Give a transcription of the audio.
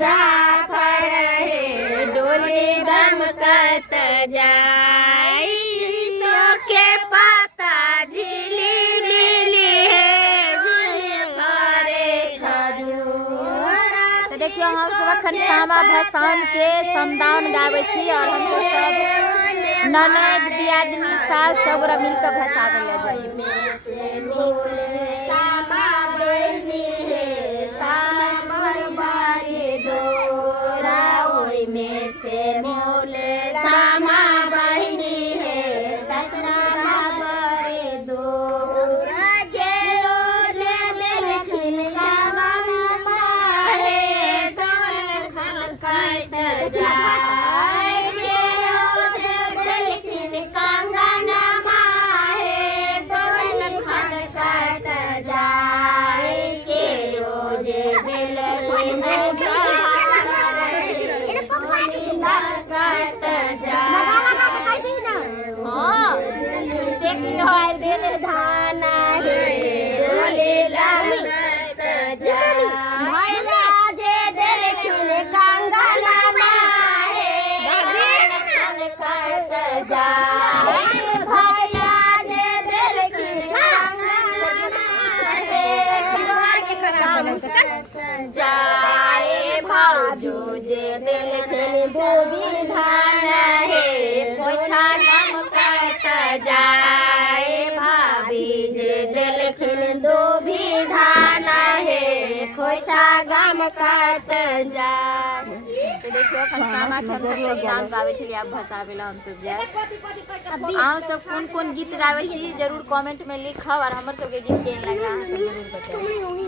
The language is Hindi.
जाफर हे डोली गमकत जाए शीशो के पाता झिली मिली है भरे खजूर। तो देखियो हम सब अखन सामा भसान के समदाउन गावे छी और हम सब ननद दियादनी सास सब गोरा मिलकर भसावे ले जाई। सामा बहनी है सास बरबारी डोरा ओई में से मोले सामा बहनी है ससुरा बरे डोरा गेलो ले ले खिल गावा माहे डोल खल काट जाए गेलो ले खिल कांगना माहे डोल खल काट जाए के ओ जे दिल जाए भाऊजो जे दिल खिल बोबी धान है पोछा गम करता जाए भाभी जे दिल खिल दो भी धान है खोछा गम करता जाए। तो देखियो अखन सामा के हम सब गान गावे छी अब भसावे ला हम सब जाए। आउ सब कौन कौन गीत गावे छी जरूर कमेंट में लिखब और हमर सब के गीत केहन लागला अहाँ सब जरूर बताइब।